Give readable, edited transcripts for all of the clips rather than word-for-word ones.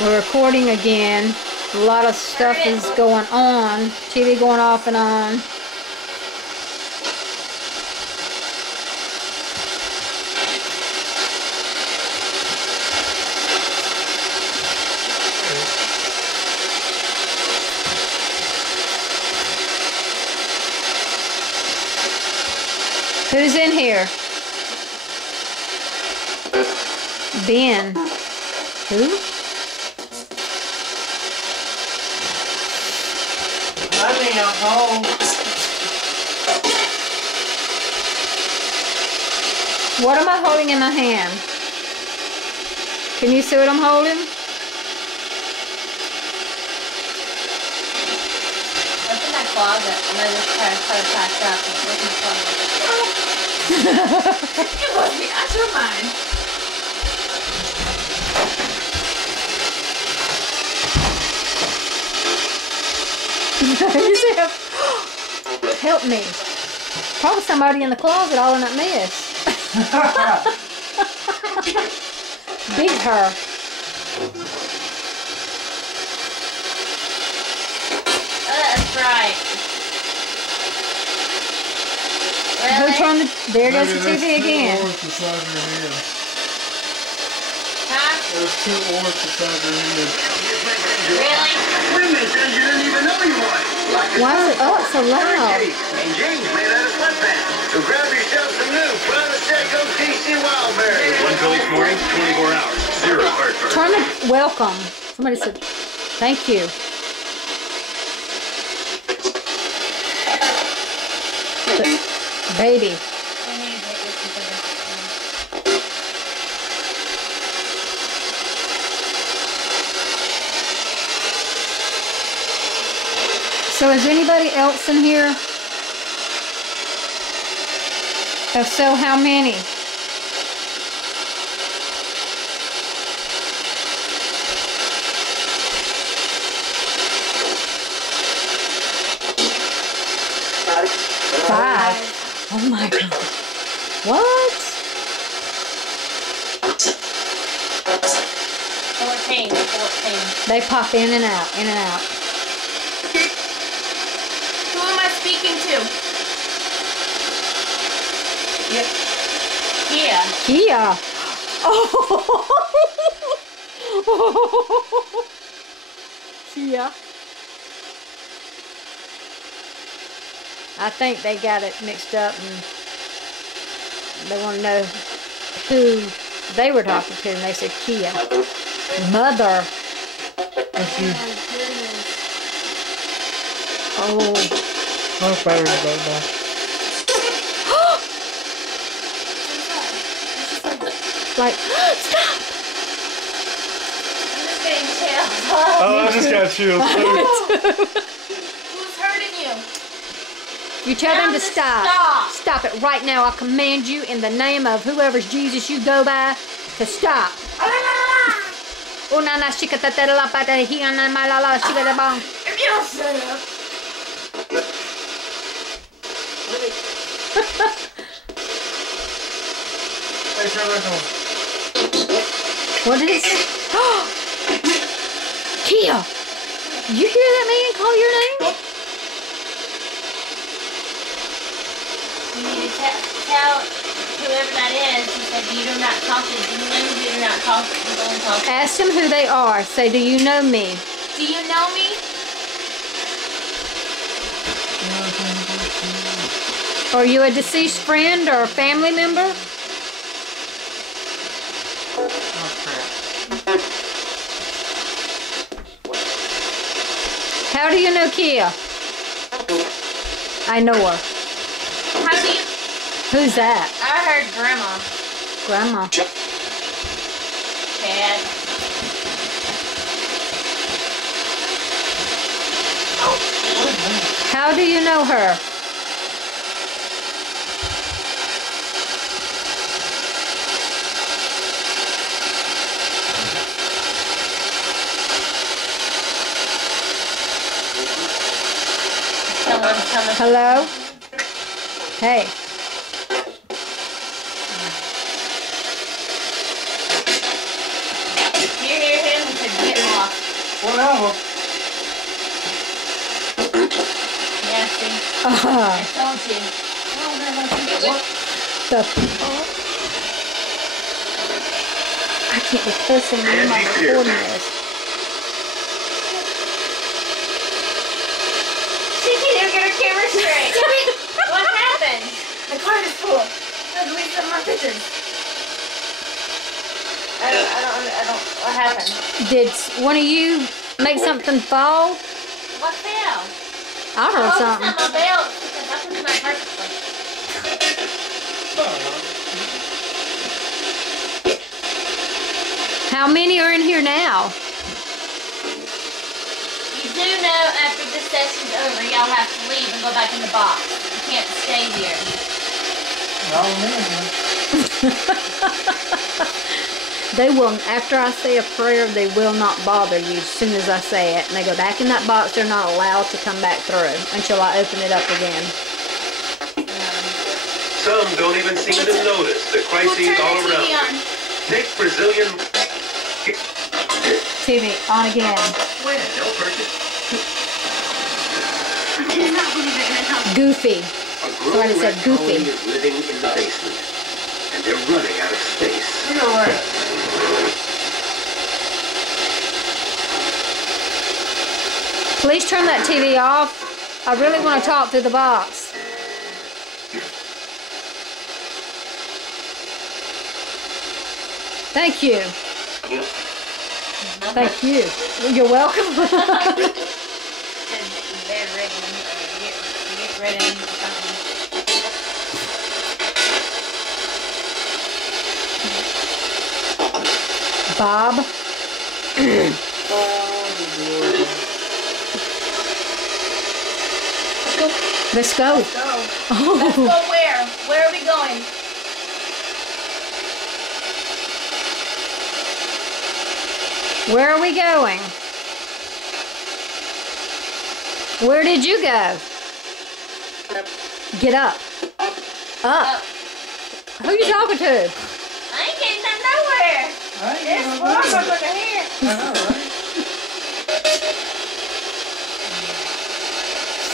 We're recording again. A lot of stuff is going on. TV going off and on. Who's in here? Ben. Who? I mean, I'm home. What am I holding in my hand? Can you see what I'm holding? What's in that closet? I'm gonna just try to pack up. What's in the closet? It was me. I took mine. Help me. Probably somebody in the closet all in that mess. Beat her. That's right. Who Really? turned the... There goes the TV again. Huh? There's two oars beside your head. Really? Women says you didn't even know you won. Why is it... Oh, it's so loud. And James made out of sweatpants. So grab yourself some new. Put on the set, go TC Wildberry. One pill each morning, 24 hours. Zero heartburn. Turn the... Welcome. Somebody said... Thank you. Baby. So is anybody else in here? If so, how many? Five. Oh my God. What? 14. 14. They pop in and out, in and out. Who am I speaking to? Kia. Kia. Oh. Kia. I think they got it mixed up and they want to know who they were talking to, and they said Kia. Mother. Oh. My battery's about now. Like, stop! I'm just getting chills. Oh, I just got chills too. Who's hurting you? You tell them to to stop. stop. Stop it right now. I command you in the name of whoever's Jesus you go by to stop. Una na shika ta ta la pa ta hi na ma la la shika da bang. If you don't shut up. Hey, turn back on. What did it say? Kia! You hear that man call your name? You need to tell whoever that is. He said, you do not talk to them. You do not talk to them. Ask them who they are. Say, do you know me? Do you know me? Are you a deceased friend or a family member? How do you know Kia? I know her. How do you... Who's that? I heard Grandma. Grandma. Chad. How do you know her? Someone's coming. Hello? Hey. You hear him? He said, get Whatever. Yeah, see. I told you. Oh, no, no, The I can't be cussing when I'm recording this. She can't even get her camera straight. What happened? The card is full. Let's delete some more pictures. I don't, what happened? Did one of you make something fall? What fell? I heard Oh, something. it's not my belt. Because I put it back perfectly. How many are in here now? You do know after this session's over, y'all have to leave and go back in the box. You can't stay here. They will, after I say a prayer, they will not bother you as soon as I say it. And they go back in that box, they're not allowed to come back through until I open it up again. Some don't even seem to notice the crises all around them. Take Brazilian... TV on again. When? They'll purchase Goofy. a Somebody said grown rat goofy. colony is living in the basement, and they're running out of space. Please turn that TV off. I really want to talk through the box. Thank you. Thank you. You're welcome. They're ready. Get ready for something. Bob. Let's go. Let's go Oh. where? Where are we going? Where are we going? Where did you go? Get up. Up. Who you talking to? I ain't getting them nowhere. This warm up under here.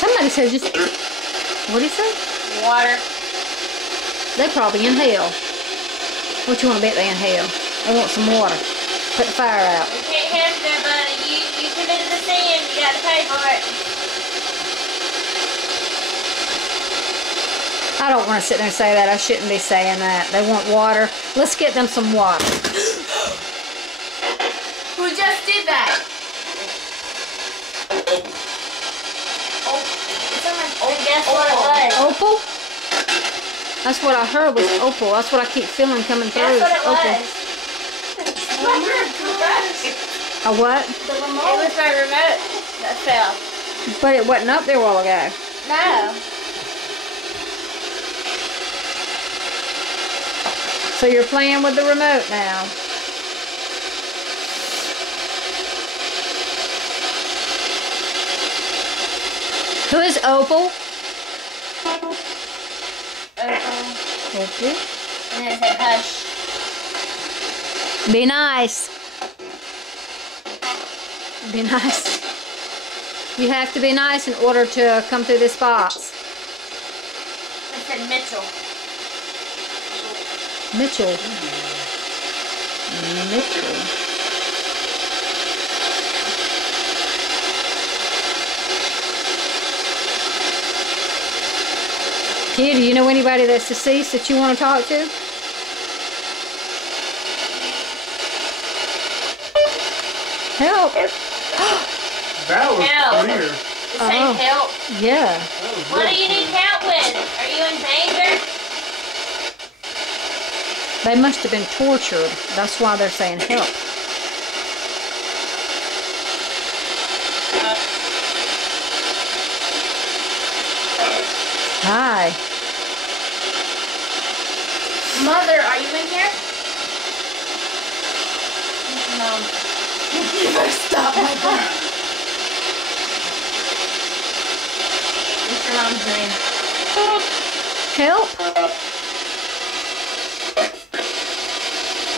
Somebody said just... What did he say? Water. They probably inhale. What you want to bet they inhale? They want some water. Put the fire out. We can't have it there, buddy. You committed the sin. You got to pay for it. I don't want to sit there and say that. I shouldn't be saying that. They want water. Let's get them some water. Who just did that? And guess what it was? Opal? That's what I heard was opal. That's what I keep feeling coming through. Guess what it Opal. was? A what? It was my remote that fell. But it wasn't up there a while ago. No. So you're playing with the remote now. Who is Opal? Opal. And it said hush. Be nice. Be nice. You have to be nice in order to come through this box. It said Mitchell. Mitchell. Mitchell. Tia, do you know anybody that's deceased that you want to talk to? Help. That was Help. clear. It said Oh. help. Yeah. What do you need help with? Are you in danger? They must have been tortured. That's why they're saying help. Hi. Mother, are you in here? Mom. You better stop my God. What's your mom's name? Help?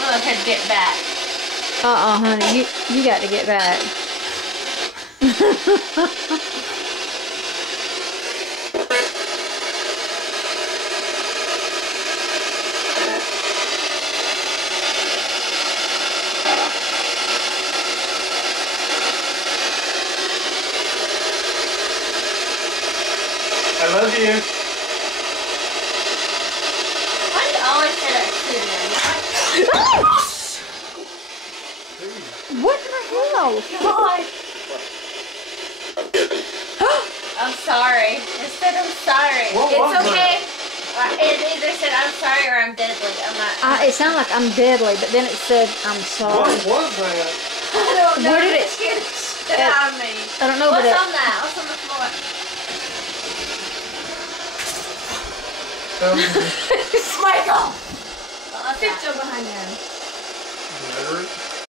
Oh, I had to get back. Honey. You got to get back. I love you. Why do you always say that to me? What the hell? God. I'm sorry. It said I'm sorry. What was It's okay. It either said I'm sorry or I'm deadly. I'm not. It sounded like I'm deadly, but then it said I'm sorry. What was that? I don't know. Where did it- It scared the shit out of me. I don't know, What's but on that? What's on the floor? Michael! What's that? Sit behind there. Rhetoric?